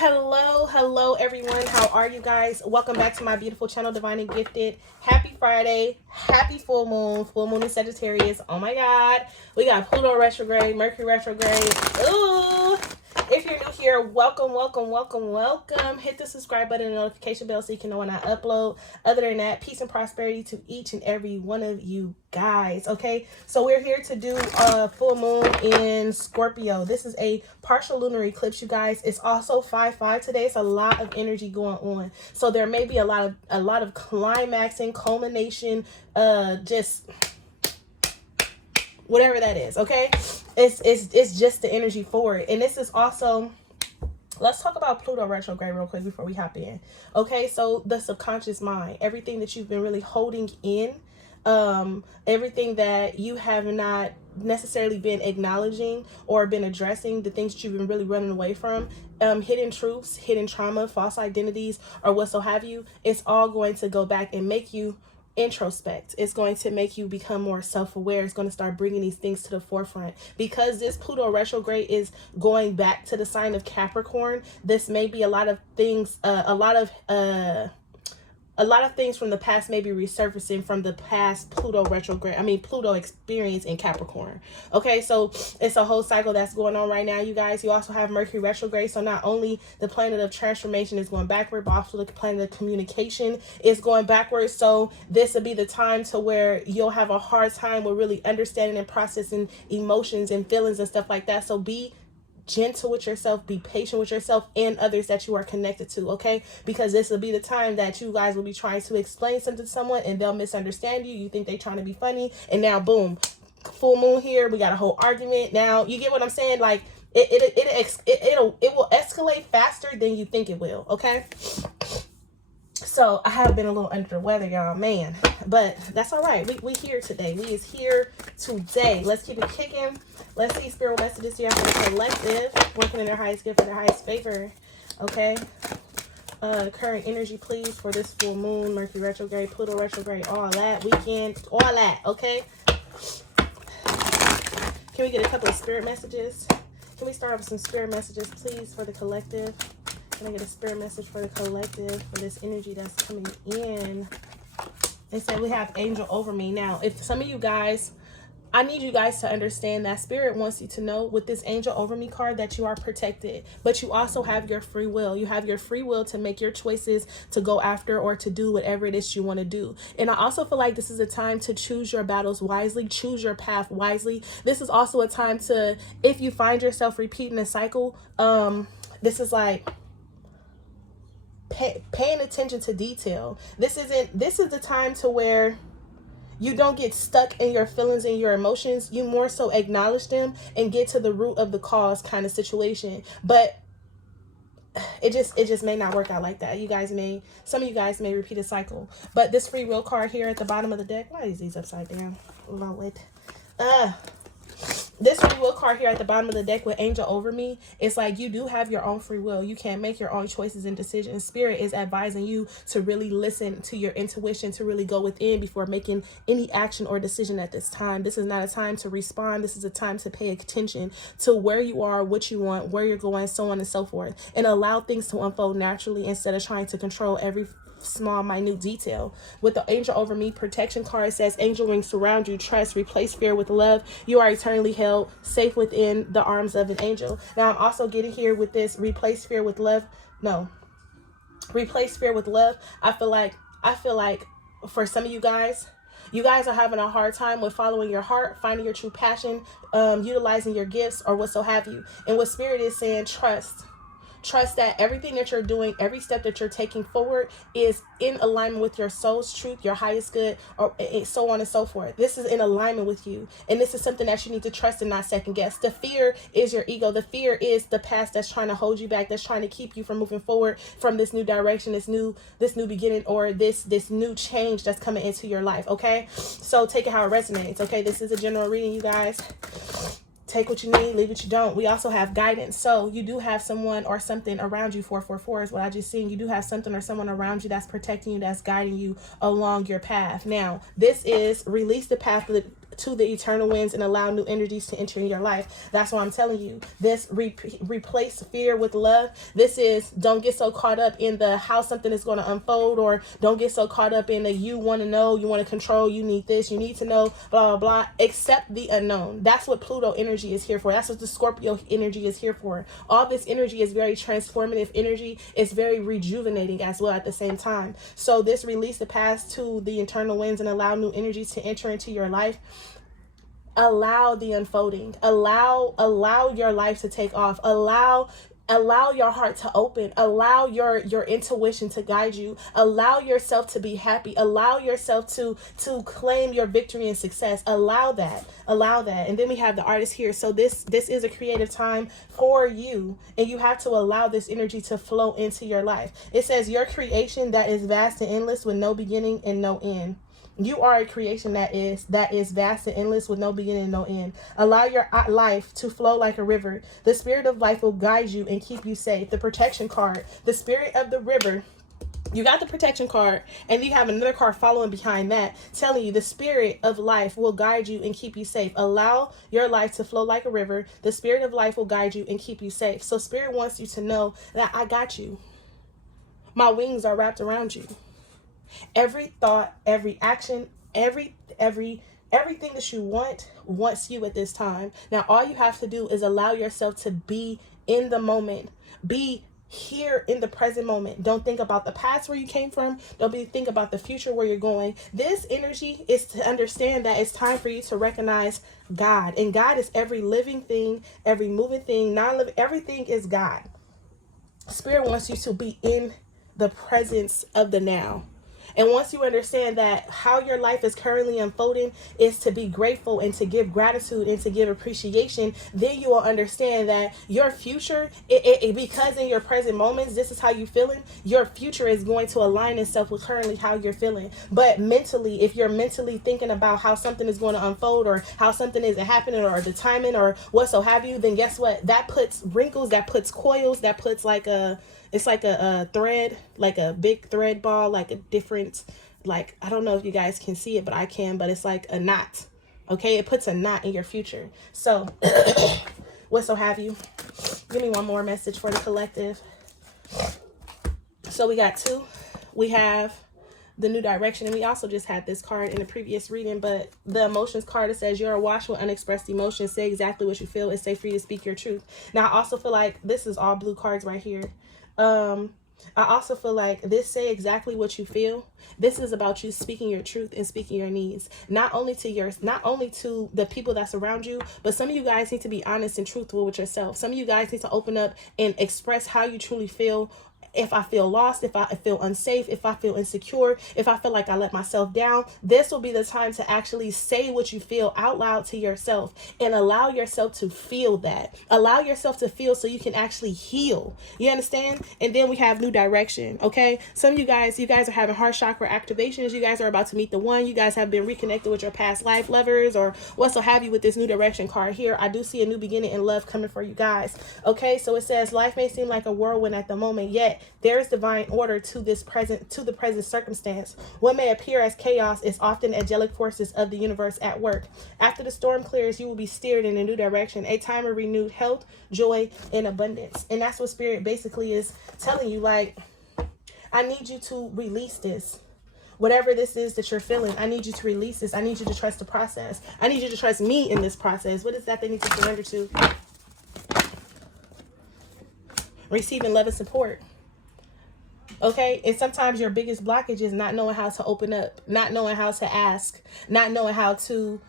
Hello everyone. How are you guys? Welcome back to my beautiful channel, Divine and Gifted. Happy Friday. Happy full moon. Full moon in Sagittarius. Oh my God. We got Pluto retrograde, Mercury retrograde. Ooh. If you're new here, welcome. Hit the subscribe button and notification bell so you can know when I upload. Other than that, peace and prosperity to each and every one of you guys. Okay, so we're here to do a full moon in Scorpio. This is a partial lunar eclipse, you guys. It's also 5/5 today. It's a lot of energy going on, so there may be a lot of climaxing, culmination, just whatever that is. Okay, it's just the energy for it. And this is also, let's talk about Pluto retrograde real quick before we hop in. Okay, so the subconscious mind, everything that you've been really holding in, everything that you have not necessarily been acknowledging or been addressing, the things that you've been really running away from, hidden truths, hidden trauma, false identities, or what so have you, it's all going to go back and make you introspect. It's going to make you become more self-aware. It's going to start bringing these things to the forefront, because this Pluto retrograde is going back to the sign of Capricorn. This may be a lot of things, a lot of things from the past may be resurfacing from the past Pluto retrograde. Pluto experience in Capricorn. Okay, so it's a whole cycle that's going on right now, you guys. You also have Mercury retrograde. So not only the planet of transformation is going backward, but also the planet of communication is going backwards. So this will be the time to where you'll have a hard time with really understanding and processing emotions and feelings and stuff like that. So be gentle with yourself, be patient with yourself and others that you are connected to, okay? Because this will be the time that you guys will be trying to explain something to someone and they'll misunderstand you. You think they're trying to be funny, and now boom, full moon here, we got a whole argument. Now you get what I'm saying? Like it will escalate faster than you think it will, okay? So I have been a little under the weather, y'all, man, but that's all right. We here today. We is here today. Let's keep it kicking. Let's see spiritual messages here for the collective, working in their highest gift for their highest favor. Okay. Current energy, please, for this full moon, Mercury retrograde, Pluto retrograde, all that weekend, all that. Okay. Can we get a couple of spirit messages? Can we start with some spirit messages, please, for the collective? Can I get a spirit message for the collective for this energy that's coming in? They said we have angel over me. Now, if some of you guys, I need you guys to understand that spirit wants you to know with this angel over me card that you are protected, but you also have your free will. You have your free will to make your choices, to go after or to do whatever it is you want to do. And I also feel like this is a time to choose your battles wisely, choose your path wisely. This is also a time to, if you find yourself repeating a cycle, this is like paying attention to detail. This is the time to where you don't get stuck in your feelings and your emotions. You more so acknowledge them and get to the root of the cause kind of situation. But it just may not work out like that. Some of you guys may repeat a cycle. But this free will card here at the bottom of the deck, why is these upside down? Lord. This free will card here at the bottom of the deck with angel over me, it's like you do have your own free will. You can make your own choices and decisions. Spirit is advising you to really listen to your intuition, to really go within before making any action or decision at this time. This is not a time to respond. This is a time to pay attention to where you are, what you want, where you're going, so on and so forth, and allow things to unfold naturally instead of trying to control every small minute detail. With the angel over me protection card, says angel wings surround you, trust, replace fear with love. You are eternally held safe within the arms of an angel. Now I'm also getting here with this replace fear with love. No, replace fear with love. I feel like for some of you guys are having a hard time with following your heart, finding your true passion, utilizing your gifts or what so have you. And what spirit is saying, trust that everything that you're doing, every step that you're taking forward is in alignment with your soul's truth, your highest good, or so on and so forth. This is in alignment with you. And this is something that you need to trust and not second guess. The fear is your ego. The fear is the past that's trying to hold you back, that's trying to keep you from moving forward from this new direction, this new beginning, or this new change that's coming into your life. Okay. So take it how it resonates. Okay. This is a general reading, you guys. Take what you need, leave what you don't. We also have guidance. So you do have someone or something around you. 444 is what I just seen. You do have something or someone around you that's protecting you, that's guiding you along your path. Now, this is release the path to the eternal winds and allow new energies to enter in your life. That's why I'm telling you this. Replace fear with love. This is, don't get so caught up in the how something is going to unfold, or don't get so caught up in the you want to know, you want to control, you need this, you need to know, blah blah blah. Accept the unknown. That's what Pluto energy is here for. That's what the Scorpio energy is here for. All this energy is very transformative energy. It's very rejuvenating as well at the same time. So this release the past to the internal winds and allow new energies to enter into your life. Allow the unfolding. Allow your life to take off. Allow your heart to open. Allow your intuition to guide you. Allow yourself to be happy. Allow yourself to claim your victory and success. Allow that. And then we have the artist here. So this is a creative time for you, and you have to allow this energy to flow into your life. It says your creation that is vast and endless with no beginning and no end. You are a creation that is vast and endless with no beginning and no end. Allow your life to flow like a river. The spirit of life will guide you and keep you safe. The protection card, the spirit of the river. You got the protection card, and you have another card following behind that telling you the spirit of life will guide you and keep you safe. Allow your life to flow like a river. The spirit of life will guide you and keep you safe. So spirit wants you to know that I got you. My wings are wrapped around you. Every thought, every action, everything that you wants you at this time. Now, all you have to do is allow yourself to be in the moment. Be here in the present moment. Don't think about the past where you came from. Don't think about the future where you're going. This energy is to understand that it's time for you to recognize God. And God is every living thing, every moving thing, non-living, everything is God. Spirit wants you to be in the presence of the now. And once you understand that how your life is currently unfolding is to be grateful and to give gratitude and to give appreciation, then you will understand that your future, because in your present moments, this is how you're feeling, your future is going to align itself with currently how you're feeling. But mentally, if you're mentally thinking about how something is going to unfold or how something isn't happening or the timing or what so have you, then guess what? That puts wrinkles, that puts coils, that puts it's like a thread, like a big thread ball, like a different, like, I don't know if you guys can see it, but I can, but it's like a knot. Okay. It puts a knot in your future. So what so have you. Give me one more message for the collective. So we got two. We have the new direction, and we also just had this card in the previous reading, but the emotions card, it says you're awash with unexpressed emotions. Say exactly what you feel. It's safe for you to speak your truth. Now, I also feel like this is all blue cards right here. I also feel like this say exactly what you feel. This is about you speaking your truth and speaking your needs, not only to the people that's around you, but some of you guys need to be honest and truthful with yourself. Some of you guys need to open up and express how you truly feel. If I feel lost, if I feel unsafe, if I feel insecure, if I feel like I let myself down, this will be the time to actually say what you feel out loud to yourself and allow yourself to feel that. Allow yourself to feel so you can actually heal. You understand? And then we have new direction. Okay. Some of you guys are having heart chakra activations. You guys are about to meet the one. You guys have been reconnected with your past life lovers or what so have you with this new direction card here. I do see a new beginning in love coming for you guys. Okay. So it says life may seem like a whirlwind at the moment, yet there is divine order to the present circumstance. What may appear as chaos is often angelic forces of the universe at work. After the storm clears, you will be steered in a new direction, a time of renewed health, joy, and abundance. And that's what Spirit basically is telling you, like, I need you to release this. Whatever this is that you're feeling, I need you to release this. I need you to trust the process. I need you to trust me in this process. What is that they need to surrender to? Receiving love and support. Okay. And sometimes your biggest blockage is not knowing how to open up, not knowing how to ask, not knowing how to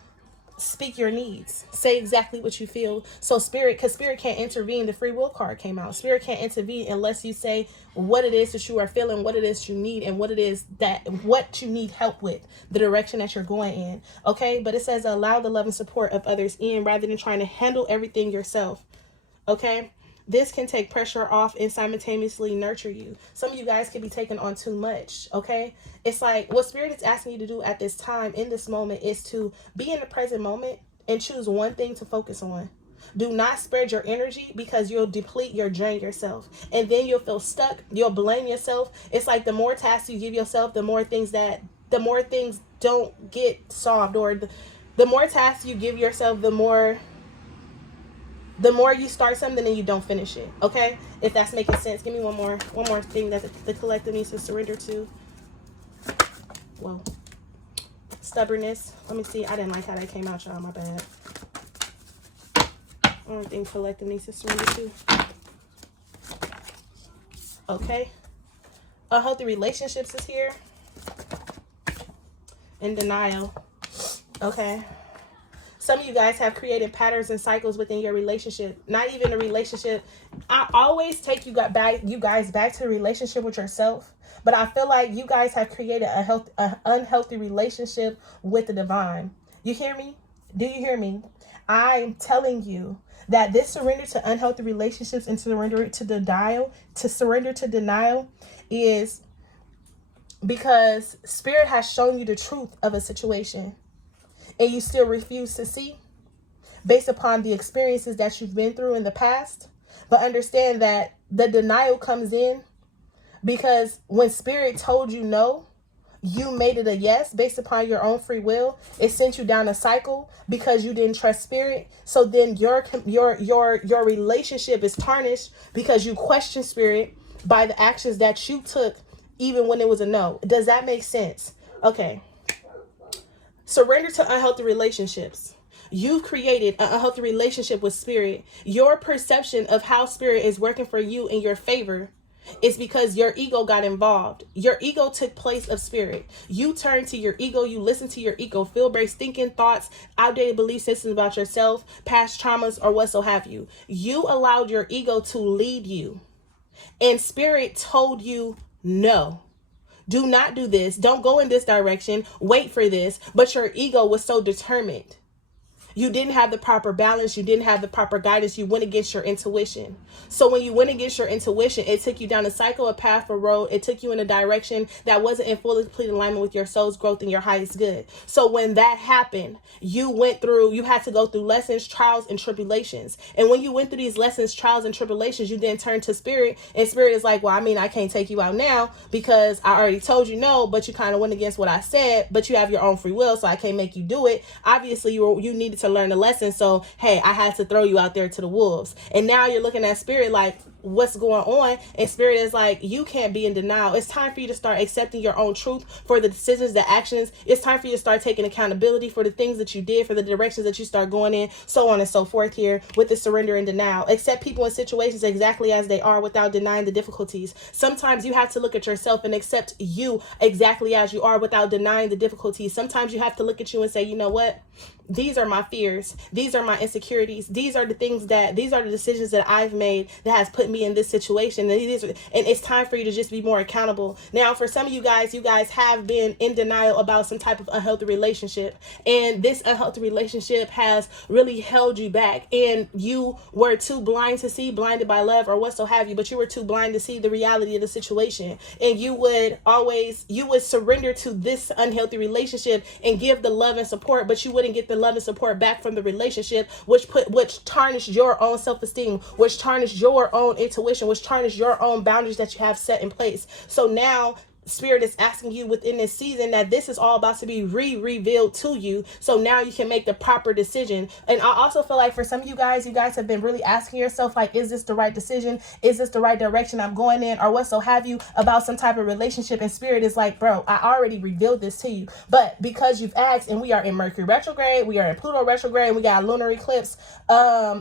speak your needs. Say exactly what you feel. So because Spirit can't intervene. The free will card came out. Spirit can't intervene unless you say what it is that you are feeling, what it is you need, and what you need help with, the direction that you're going in. Okay. But it says allow the love and support of others in rather than trying to handle everything yourself. Okay. This can take pressure off and simultaneously nurture you. Some of you guys can be taking on too much, okay? It's like what Spirit is asking you to do at this time, in this moment, is to be in the present moment and choose one thing to focus on. Do not spread your energy because you'll deplete, you'll drain yourself. And then you'll feel stuck. You'll blame yourself. It's like the more tasks you give yourself, the more things don't get solved, or the The more tasks you give yourself, the more you start something and you don't finish it. Okay, if that's making sense. Give me one more thing that the collective needs to surrender to. Whoa. Stubbornness. Let me see. I didn't like how that came out, y'all. My bad. Only thing collective needs to surrender to. Okay. Unhealthy relationships is here. And denial. Okay. Some of you guys have created patterns and cycles within your relationship. Not even a relationship. I always take you guys back to a relationship with yourself. But I feel like you guys have created an unhealthy relationship with the divine. You hear me? Do you hear me? I'm telling you that this surrender to unhealthy relationships and surrender to denial is because Spirit has shown you the truth of a situation and you still refuse to see based upon the experiences that you've been through in the past. But understand that the denial comes in because when Spirit told you no, you made it a yes based upon your own free will. It sent you down a cycle because you didn't trust Spirit. So then your relationship is tarnished because you question Spirit by the actions that you took even when it was a no. Does that make sense? Okay. Surrender to unhealthy relationships. You've created an unhealthy relationship with Spirit. Your perception of how Spirit is working for you in your favor is because your ego got involved. Your ego took place of Spirit. You turn to your ego. You listen to your ego. Fear-based thinking, thoughts, outdated belief systems about yourself, past traumas, or what so have you. You allowed your ego to lead you. And Spirit told you no. Do not do this. Don't go in this direction. Wait for this. But your ego was so determined. You didn't have the proper balance. You didn't have the proper guidance. You went against your intuition. So when you went against your intuition, it took you down a cycle, a path, a road. It took you in a direction that wasn't in full and complete alignment with your soul's growth and your highest good. So when that happened, you had to go through lessons, trials, and tribulations. And when you went through these lessons, trials, and tribulations, you then turned to Spirit. And Spirit is like, well, I mean, I can't take you out now because I already told you no, but you kind of went against what I said, but you have your own free will, so I can't make you do it. Obviously, you needed to learn the lesson. So, hey, I had to throw you out there to the wolves. And now you're looking at Spirit like, what's going on? And Spirit is like, you can't be in denial. It's time for you to start accepting your own truth for the decisions, the actions. It's time for you to start taking accountability for the things that you did, for the directions that you start going in, so on and so forth here with the surrender and denial. Accept people and situations exactly as they are without denying the difficulties. Sometimes you have to look at yourself and accept you exactly as you are without denying the difficulties. Sometimes you have to look at you and say, you know what? These are my fears. These are my insecurities. These are the decisions that I've made that has put me in this situation. And it's time for you to just be more accountable. Now, for some of you guys have been in denial about some type of unhealthy relationship. And this unhealthy relationship has really held you back. And you were too blind to see, blinded by love or what so have you, but you were too blind to see the reality of the situation. And you would surrender to this unhealthy relationship and give the love and support, but you wouldn't get the love and support back from the relationship, which tarnished your own self-esteem, which tarnished your own intuition, which tarnished your own boundaries that you have set in place. So now Spirit is asking you within this season that this is all about to be revealed to you. So now you can make the proper decision. And I also feel like for some of you guys have been really asking yourself, like, is this the right decision? Is this the right direction I'm going in? Or what so have you about some type of relationship? And Spirit is like, bro, I already revealed this to you. But because you've asked, and we are in Mercury retrograde, we are in Pluto retrograde, and we got a lunar eclipse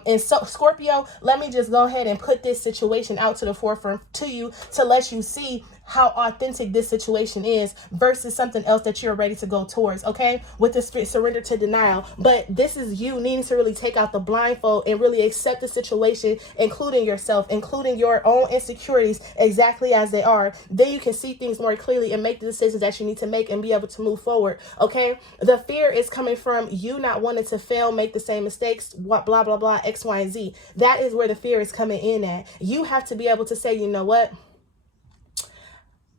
in Scorpio, let me just go ahead and put this situation out to the forefront to you to let you see how authentic this situation is versus something else that you're ready to go towards, okay? With the surrender to denial. But this is you needing to really take out the blindfold and really accept the situation, including yourself, including your own insecurities exactly as they are. Then you can see things more clearly and make the decisions that you need to make and be able to move forward, okay? The fear is coming from you not wanting to fail, make the same mistakes, blah, blah, blah, X, Y, and Z. That is where the fear is coming in at. You have to be able to say, you know what?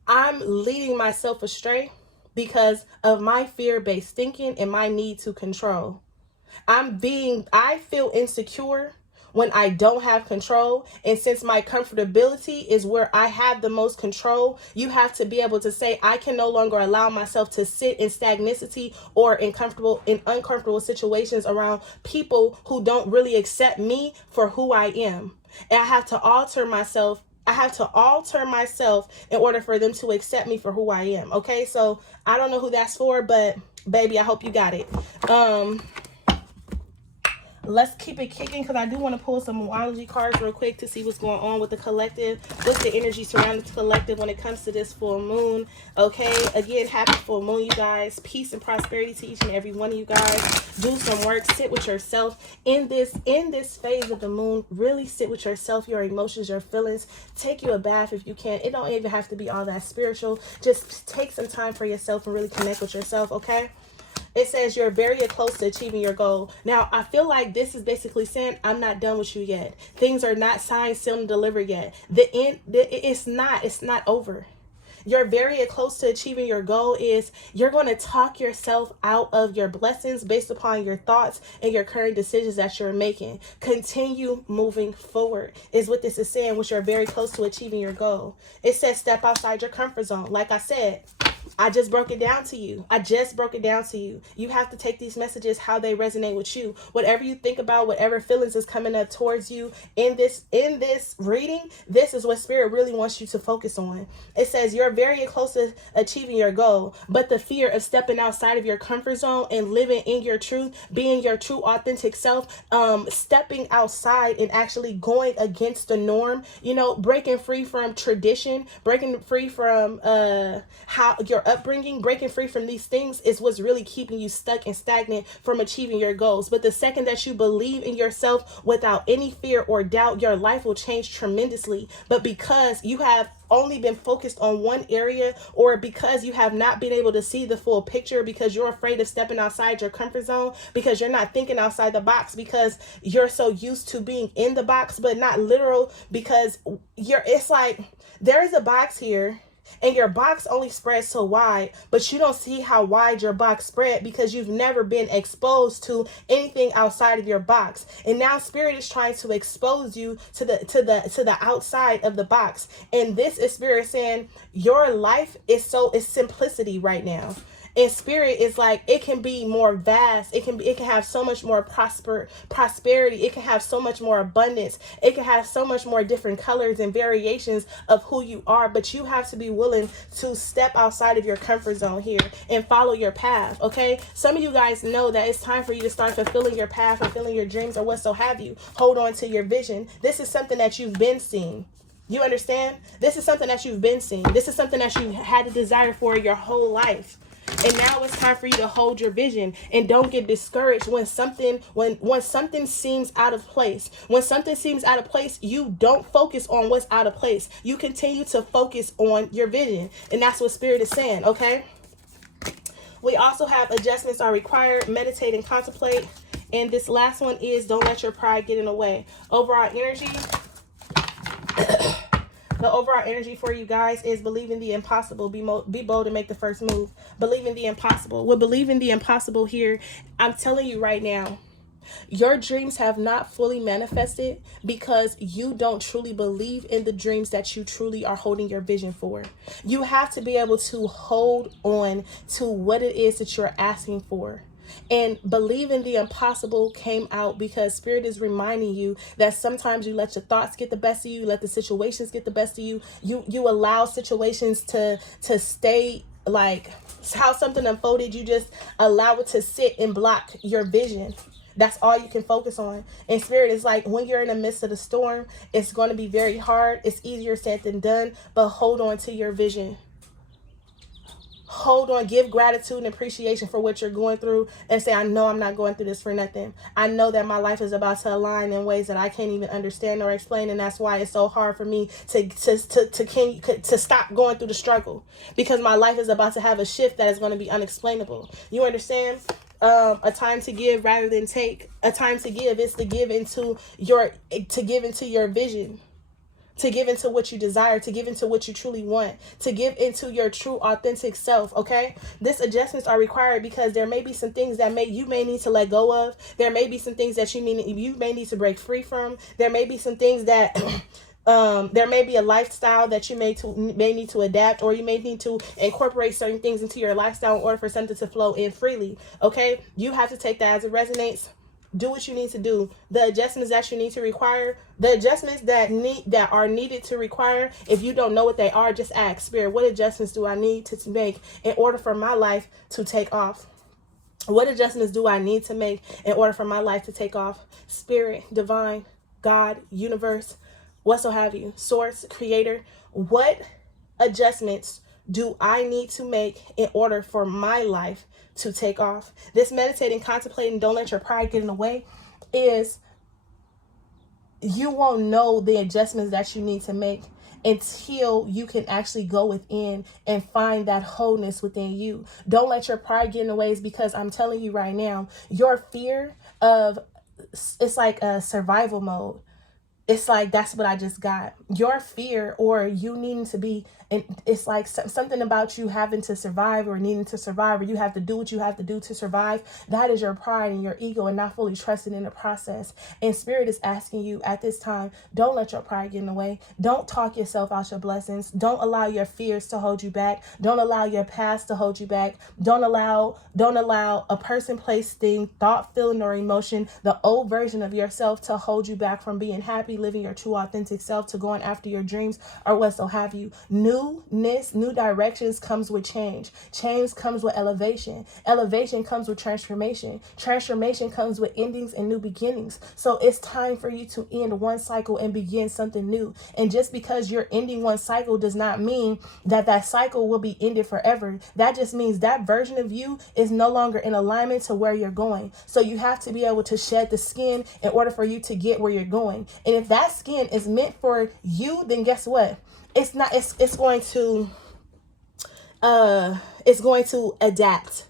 I'm leading myself astray because of my fear-based thinking and my need to control. I feel insecure when I don't have control. And since my comfortability is where I have the most control, you have to be able to say, I can no longer allow myself to sit in stagnancy or in uncomfortable situations around people who don't really accept me for who I am. And I have to alter myself. I have to alter myself in order for them to accept me for who I am. Okay, so I don't know who that's for, but baby, I hope you got it. Let's keep it kicking, because I do want to pull some numerology cards real quick to see what's going on with the collective. What's the energy surrounding the collective when it comes to this full moon? Okay, again, happy full moon, you guys. Peace and prosperity to each and every one of you guys. Do some work. Sit with yourself in this phase of the moon. Really sit with yourself, your emotions, your feelings. Take you a bath if you can. It don't even have to be all that spiritual. Just take some time for yourself and really connect with yourself, okay? It says you're very close to achieving your goal. Now, I feel like this is basically saying I'm not done with you yet. Things are not signed, sealed, and delivered yet. It's not over. You're very close to achieving your goal. Is you're going to talk yourself out of your blessings based upon your thoughts and your current decisions that you're making. Continue moving forward is what this is saying, which you're very close to achieving your goal. It says step outside your comfort zone. Like I said, I just broke it down to you. You have to take these messages how they resonate with you. Whatever you think about, whatever feelings is coming up towards you in this reading, this is what Spirit really wants you to focus on. It says you're very close to achieving your goal, but the fear of stepping outside of your comfort zone and living in your truth, being your true authentic self, stepping outside and actually going against the norm, breaking free from tradition, breaking free from how your upbringing, breaking free from these things is what's really keeping you stuck and stagnant from achieving your goals. But the second that you believe in yourself without any fear or doubt, your life will change tremendously. But because you have only been focused on one area, or because you have not been able to see the full picture, because you're afraid of stepping outside your comfort zone, because you're not thinking outside the box, because you're so used to being in the box, but not literal, because it's like there is a box here and your box only spreads so wide, but you don't see how wide your box spread because you've never been exposed to anything outside of your box. And now Spirit is trying to expose you to the outside of the box. And this is Spirit saying your life is simplicity right now. And Spirit is like, it can be more vast. It can have so much more prosperity. It can have so much more abundance. It can have so much more different colors and variations of who you are. But you have to be willing to step outside of your comfort zone here and follow your path. Okay. Some of you guys know that it's time for you to start fulfilling your path, fulfilling your dreams, or what so have you. Hold on to your vision. This is something that you've been seeing. You understand? This is something that you've been seeing. This is something that you had a desire for your whole life. And now it's time for you to hold your vision, and don't get discouraged when something seems out of place. When something seems out of place, you don't focus on what's out of place. You continue to focus on your vision. And that's what Spirit is saying, okay? We also have adjustments are required, meditate and contemplate. And this last one is don't let your pride get in the way. Overall energy. The overall energy for you guys is believe in the impossible. Be bold and make the first move. Believe in the impossible. With believe in the impossible here, I'm telling you right now, your dreams have not fully manifested because you don't truly believe in the dreams that you truly are holding your vision for. You have to be able to hold on to what it is that you're asking for. And believing the impossible came out because Spirit is reminding you that sometimes you let your thoughts get the best of you, let the situations get the best of you. You allow situations to stay like how something unfolded. You just allow it to sit and block your vision. That's all you can focus on. And Spirit is like, when you're in the midst of the storm, it's going to be very hard. It's easier said than done, but hold on to your vision. Hold on, give gratitude and appreciation for what you're going through, and say, I know I'm not going through this for nothing. I know that my life is about to align in ways that I can't even understand or explain, and that's why it's so hard for me to stop going through the struggle, because my life is about to have a shift that is going to be unexplainable. You understand? A time to give rather than take. A time to give is to give into your vision. to give into what you desire, to give into what you truly want, to give into your true authentic self. Okay, this adjustments are required because there may be some things that you may need to let go of. There may be some things that you may need to break free from. There may be some things that there may be a lifestyle that you may need to adapt, or you may need to incorporate certain things into your lifestyle in order for something to flow in freely. Okay, you have to take that as it resonates. Do what you need to do. The adjustments that you need to require, the adjustments that are needed to require. If you don't know what they are, just ask Spirit, what adjustments do I need to make in order for my life to take off? What adjustments do I need to make in order for my life to take off? Spirit, divine, God, universe, whatso have you, source, creator, what adjustments do I need to make in order for my life to take off? This meditating, contemplating, don't let your pride get in the way, is you won't know the adjustments that you need to make until you can actually go within and find that wholeness within you. Don't let your pride get in the ways, because I'm telling you right now, your fear of, it's like a survival mode. It's like, that's what I just got. Your fear, or you needing to be, and it's like something about you having to survive, or needing to survive, or you have to do what you have to do to survive. That is your pride and your ego, and not fully trusting in the process. And Spirit is asking you at this time, don't let your pride get in the way. Don't talk yourself out your blessings. Don't allow your fears to hold you back. Don't allow your past to hold you back. Don't allow a person, place, thing, thought, feeling, or emotion, the old version of yourself, to hold you back from being happy, living your true authentic self, to going after your dreams, or whatso have you. Newness, new directions comes with change. Change comes with elevation. Elevation comes with transformation. Transformation comes with endings and new beginnings. So it's time for you to end one cycle and begin something new. And just because you're ending one cycle does not mean that cycle will be ended forever. That just means that version of you is no longer in alignment to where you're going. So you have to be able to shed the skin in order for you to get where you're going. And if that skin is meant for you, then guess what? It's not, it's going to adapt.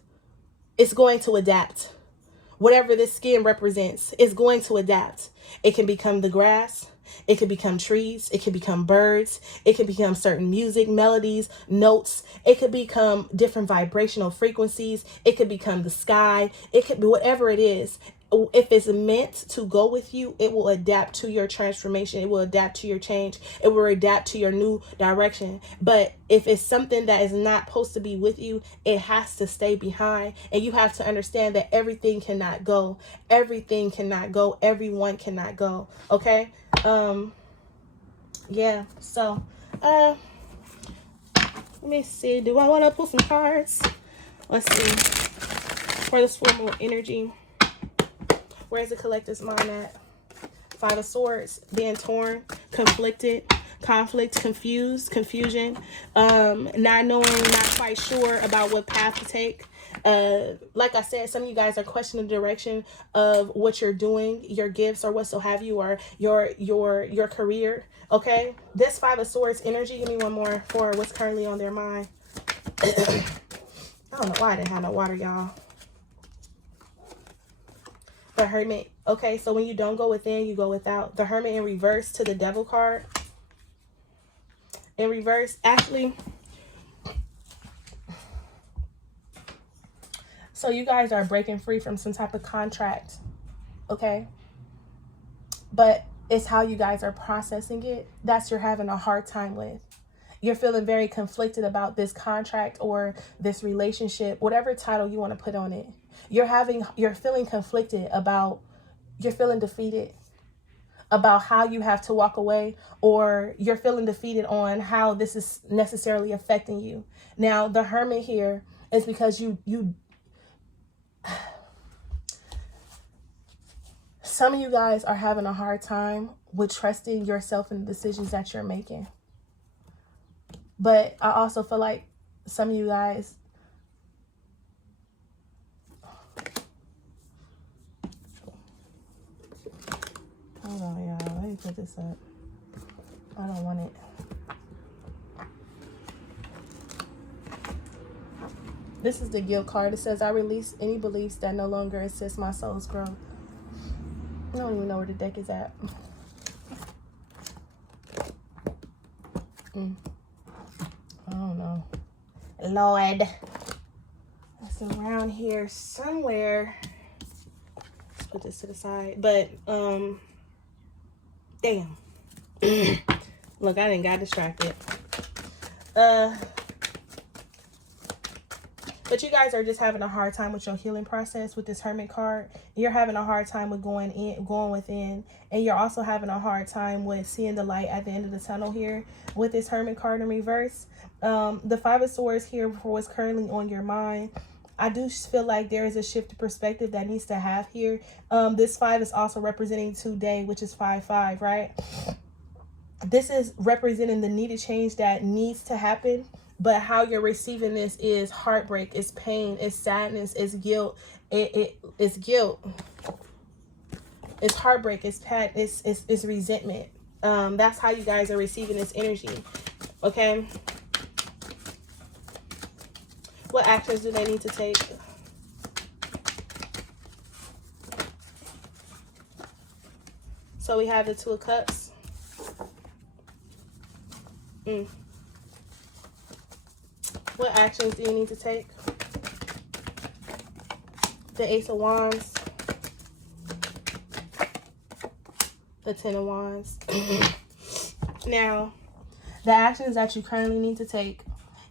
It's going to adapt. Whatever this skin represents, it's going to adapt. It can become the grass. It can become trees. It can become birds. It can become certain music, melodies, notes. It could become different vibrational frequencies. It could become the sky. It could be whatever it is. If it's meant to go with you, it will adapt to your transformation. It will adapt to your change. It will adapt to your new direction. But if it's something that is not supposed to be with you, it has to stay behind. And you have to understand that everything cannot go. Everything cannot go. Everyone cannot go. Okay? Yeah. So, let me see. Do I want to pull some cards? Let's see. For this full moon energy. Where's the collector's mind at? Five of Swords, being torn, conflicted, conflict, confused, confusion, not knowing, not quite sure about what path to take. Like I said, some of you guys are questioning the direction of what you're doing, your gifts, or whatso have you, or your career. Okay, this Five of Swords energy. Give me one more for what's currently on their mind. I don't know why I didn't have no water, y'all. The Hermit. Okay, so when you don't go within, you go without. The Hermit in reverse to the Devil card. In reverse, actually. So you guys are breaking free from some type of contract. Okay. But it's how you guys are processing it that's you're having a hard time with. You're feeling very conflicted about this contract or this relationship, whatever title you want to put on it. You're feeling conflicted about, you're feeling defeated about how you have to walk away, or you're feeling defeated on how this is necessarily affecting you. Now, the Hermit here is because some of you guys are having a hard time with trusting yourself in the decisions that you're making. But I also feel like some of you guys, hold on, y'all. Let me put this up. I don't want it. This is the guilt card. It says, I release any beliefs that no longer assist my soul's growth. I don't even know where the deck is at. I don't know. Lord. It's around here somewhere. Let's put this to the side. But, damn. Look, I didn't got distracted. But you guys are just having a hard time with your healing process with this Hermit card. You're having a hard time with going within. And you're also having a hard time with seeing the light at the end of the tunnel here with this Hermit card in reverse. The Five of Swords here for what's currently on your mind. I do feel like there is a shift of perspective that needs to have here. This 5 is also representing today, which is 5-5, right? This is representing the needed change that needs to happen. But how you're receiving this is heartbreak, it's pain, it's sadness, it's guilt. It's guilt. It's heartbreak, it's resentment. That's how you guys are receiving this energy. Okay? What actions do they need to take? So we have the Two of Cups. What actions do you need to take? The Ace of Wands. The Ten of Wands. Now, the actions that you currently need to take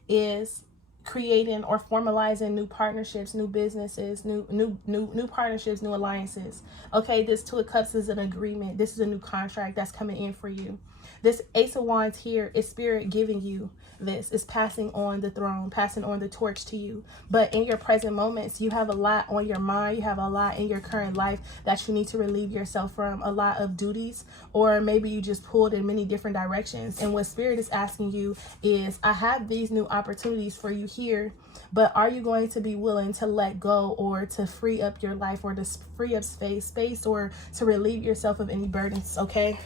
is creating or formalizing new partnerships, new businesses, new partnerships, new alliances. Okay, this Two of Cups is an agreement. This is a new contract that's coming in for you. This Ace of Wands here is Spirit giving you this. Is passing on the throne, passing on the torch to you. But in your present moments, you have a lot on your mind. You have a lot in your current life that you need to relieve yourself from. A lot of duties, or maybe you just pulled in many different directions. And what Spirit is asking you is, I have these new opportunities for you here, but are you going to be willing to let go, or to free up your life, or to free up space, or to relieve yourself of any burdens? Okay,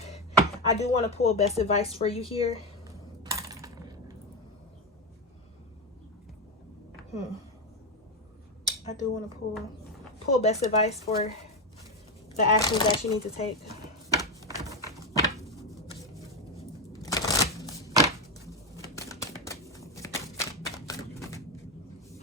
I do want to pull best advice for you here. I do want to pull best advice for the actions that you need to take.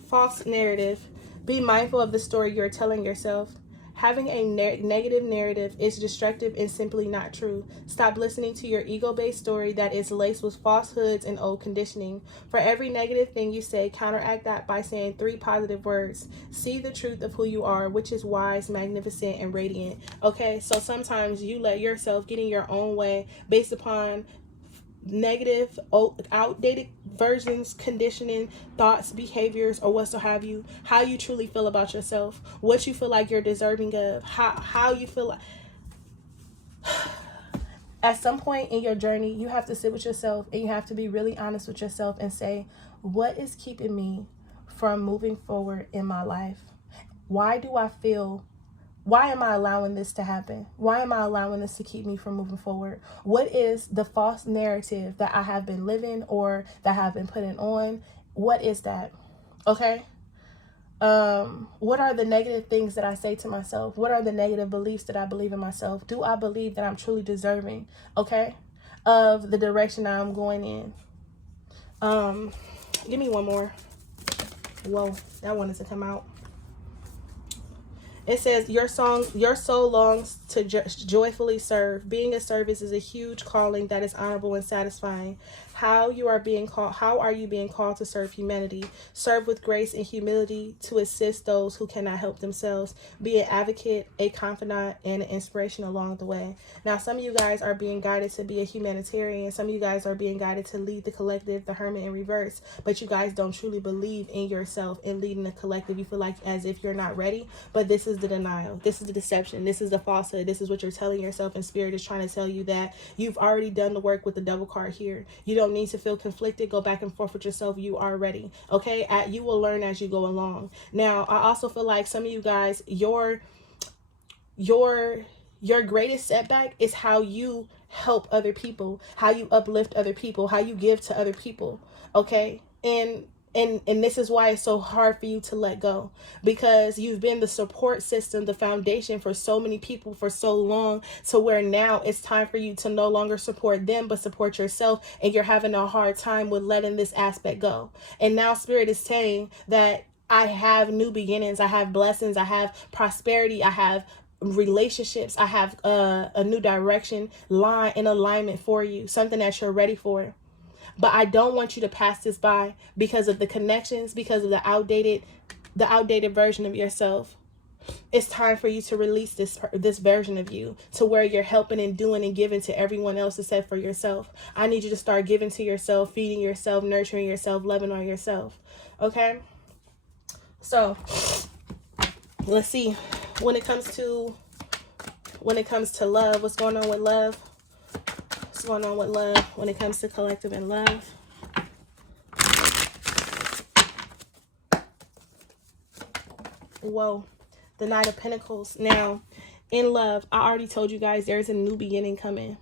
False narrative. Be mindful of the story you're telling yourself. Having a negative narrative is destructive and simply not true. Stop listening to your ego-based story that is laced with falsehoods and old conditioning. For every negative thing you say, counteract that by saying 3 positive words. See the truth of who you are, which is wise, magnificent, and radiant. Okay, so sometimes you let yourself get in your own way based upon negative, outdated versions, conditioning, thoughts, behaviors, or what so have you. How you truly feel about yourself, what you feel like you're deserving of, how you feel like. At some point in your journey, you have to sit with yourself and you have to be really honest with yourself and say, what is keeping me from moving forward in my life? Why am I allowing this to happen? Why am I allowing this to keep me from moving forward? What is the false narrative that I have been living or that I have been putting on? What is that? Okay? What are the negative things that I say to myself? What are the negative beliefs that I believe in myself? Do I believe that I'm truly deserving, okay, of the direction that I'm going in? Give me one more. Whoa, that wanted to come out. It says, your soul longs to joyfully serve. Being a service is a huge calling that is honorable and satisfying. How are you being called to serve humanity? Serve with grace and humility to assist those who cannot help themselves. Be an advocate, a confidant, and an inspiration along the way. Now, some of you guys are being guided to be a humanitarian. Some of you guys are being guided to lead the collective, the Hermit in reverse. But you guys don't truly believe in yourself and leading the collective. You feel like as if you're not ready. But this is the denial. This is the deception. This is the falsehood. This is what you're telling yourself, and Spirit is trying to tell you that you've already done the work with the Devil card here. You don't need to feel conflicted. Go back and forth with yourself. You are ready. Okay? You will learn as you go along. Now, I also feel like some of you guys, your greatest setback is how you help other people, how you uplift other people, how you give to other people. Okay? And And this is why it's so hard for you to let go, because you've been the support system, the foundation for so many people for so long, to where now it's time for you to no longer support them but support yourself, and you're having a hard time with letting this aspect go. And now Spirit is saying that I have new beginnings, I have blessings, I have prosperity, I have relationships, I have a new direction, line in alignment for you, something that you're ready for. But I don't want you to pass this by because of the connections, because of the outdated version of yourself. It's time for you to release this version of you, to where you're helping and doing and giving to everyone else except for yourself. I need you to start giving to yourself, feeding yourself, nurturing yourself, loving on yourself. Okay? So, let's see. When it comes to love, what's going on with love? What's going on with love when it comes to collective and love? Whoa, the Knight of Pentacles. Now, in love, I already told you guys there's a new beginning coming.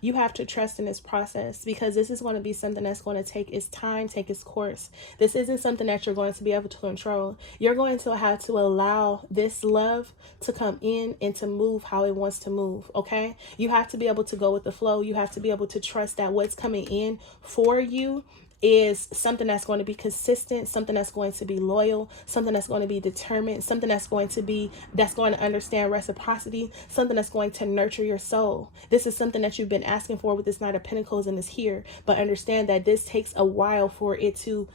You have to trust in this process, because this is going to be something that's going to take its time, take its course. This isn't something that you're going to be able to control. You're going to have to allow this love to come in and to move how it wants to move, okay? You have to be able to go with the flow. You have to be able to trust that what's coming in for you is something that's going to be consistent, something that's going to be loyal, something that's going to be determined, something that's going to understand reciprocity, something that's going to nurture your soul. This is something that you've been asking for with this Knight of Pentacles and is here. But understand that this takes a while for it to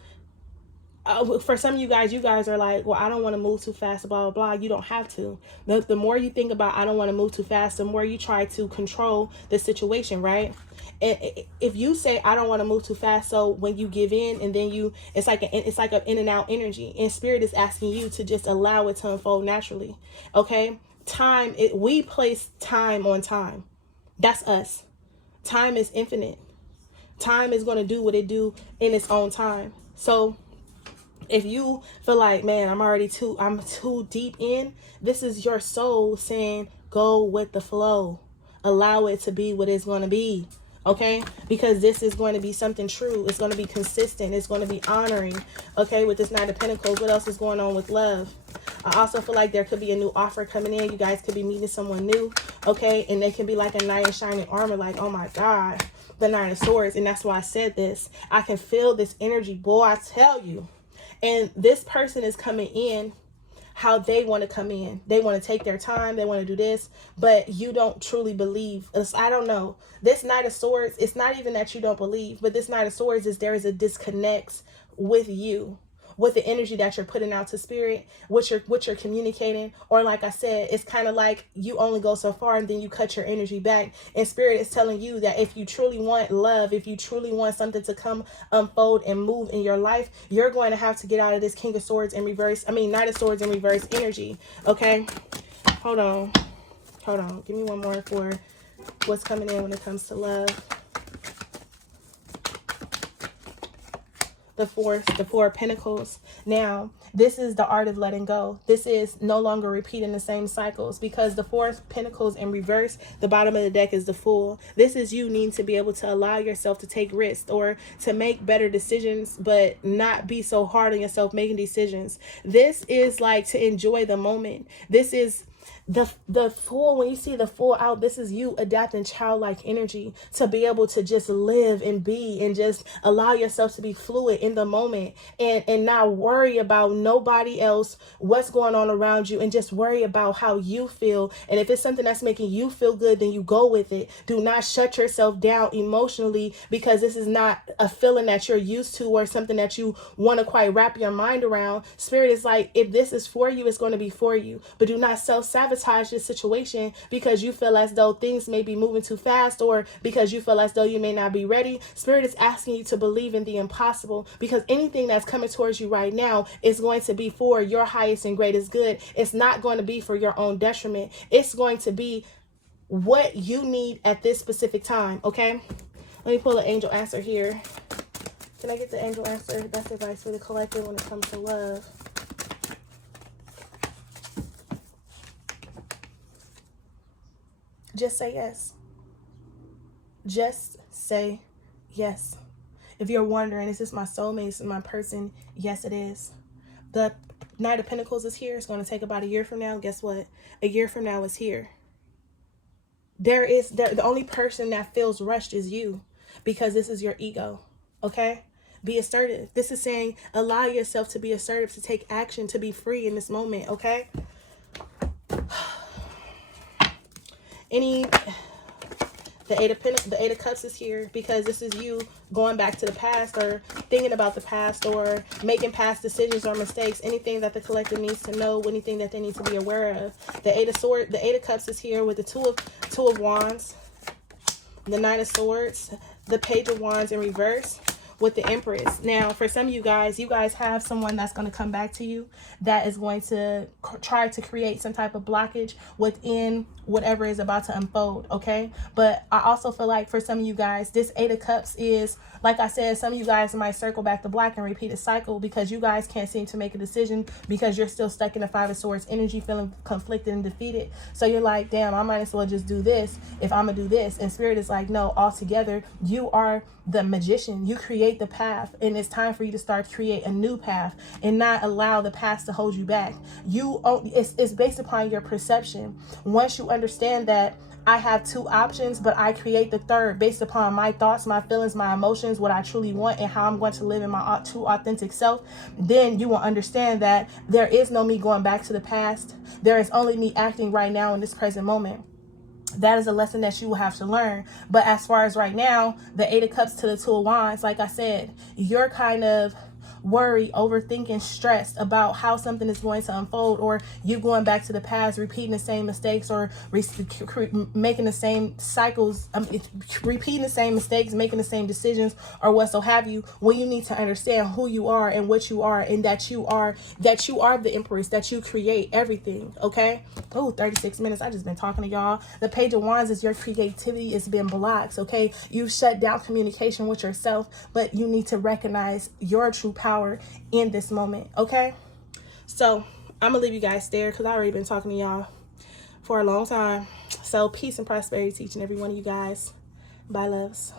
for some of you guys are like, well, I don't want to move too fast, blah, blah, blah. You don't have to. The more you think about, I don't want to move too fast, the more you try to control the situation, right? And if you say, I don't want to move too fast, so when you give in, and then it's like an in and out energy, and Spirit is asking you to just allow it to unfold naturally. Okay? We place time on time. That's us. Time is infinite. Time is going to do what it do in its own time. So if you feel like, man, I'm too deep in, this is your soul saying, go with the flow. Allow it to be what it's going to be. Okay? Because this is going to be something true. It's going to be consistent. It's going to be honoring. Okay? With this Knight of Pentacles, what else is going on with love? I also feel like there could be a new offer coming in. You guys could be meeting someone new. Okay? And they can be like a knight in shining armor. Like, oh my God. The Nine of Swords. And that's why I said this. I can feel this energy. Boy, I tell you. And this person is coming in how they want to come in. They want to take their time. They want to do this. But you don't truly believe. I don't know. This Knight of Swords, it's not even that you don't believe. But this Knight of Swords is there is a disconnect with you, with the energy that you're putting out to Spirit, what you're communicating. Or like I said, it's kind of like you only go so far and then you cut your energy back. And Spirit is telling you that if you truly want love, if you truly want something to come unfold and move in your life, you're going to have to get out of this King of Swords in reverse. Knight of Swords in reverse energy. Okay? Hold on. Give me one more for what's coming in when it comes to love. The Four of Pentacles. Now, this is the art of letting go. This is no longer repeating the same cycles, because the Four of Pentacles in reverse, the bottom of the deck is the Fool. This is you needing to be able to allow yourself to take risks or to make better decisions, but not be so hard on yourself making decisions. This is like to enjoy the moment. This is the Fool. When you see the Fool out, this is you adapting childlike energy to be able to just live and be and just allow yourself to be fluid in the moment, and not worry about nobody else, what's going on around you, and just worry about how you feel. And if it's something that's making you feel good, then you go with it. Do not shut yourself down emotionally, because this is not a feeling that you're used to or something that you want to quite wrap your mind around. Spirit is like, if this is for you, it's going to be for you. But do not self-sabotage this situation because you feel as though things may be moving too fast, or because you feel as though you may not be ready. Spirit is asking you to believe in the impossible, because anything that's coming towards you right now is going to be for your highest and greatest good. It's not going to be for your own detriment. It's going to be what you need at this specific time. Okay, let me pull an angel answer here. Can I get the angel answer? That's advice for the collective when it comes to love. Just say yes. Just say yes. If you're wondering, is this my soulmate? Is this my person? Yes, it is. The Knight of Pentacles is here. It's going to take about a year from now. Guess what? A year from now is here. The only person that feels rushed is you, because this is your ego. Okay? Be assertive. This is saying allow yourself to be assertive, to take action, to be free in this moment. Okay? The Eight of Cups is here because this is you going back to the past, or thinking about the past, or making past decisions or mistakes. Anything that the collective needs to know, anything that they need to be aware of. The Eight of Cups is here with the Two of Wands, the Knight of Swords, the Page of Wands in reverse, with the Empress. Now, for some of you guys have someone that's going to come back to you that is going to try to create some type of blockage within whatever is about to unfold, okay? But I also feel like for some of you guys, this Eight of Cups is, like I said, some of you guys might circle back to black and repeat a cycle because you guys can't seem to make a decision because you're still stuck in the Five of Swords energy, feeling conflicted and defeated. So you're like, damn, I might as well just do this if I'm gonna do this. And Spirit is like, no, altogether, you are the magician. You create the path, and it's time for you to start to create a new path and not allow the past to hold you back. It's based upon your perception. Once you understand that I have two options, but I create the third based upon my thoughts, my feelings, my emotions, what I truly want, and how I'm going to live in my true authentic self, then you will understand that there is no me going back to the past. There is only me acting right now in this present moment. That is a lesson that you will have to learn. But as far as right now, the Eight of Cups to the Two of Wands, like I said, you're kind of worried, overthinking, stressed about how something is going to unfold, or you going back to the past, repeating the same mistakes, or making the same cycles, repeating the same mistakes, making the same decisions, or what so have you, when you need to understand who you are and what you are, and that you are the Empress, that you create everything. Okay? Oh, 36 minutes. I just been talking to y'all. The Page of Wands is your creativity. It's been blocked. Okay? You've shut down communication with yourself, but you need to recognize your true power in this moment. Okay, so I'm gonna leave you guys there because I already been talking to y'all for a long time. So peace and prosperity to each and every one of you guys. Bye, loves.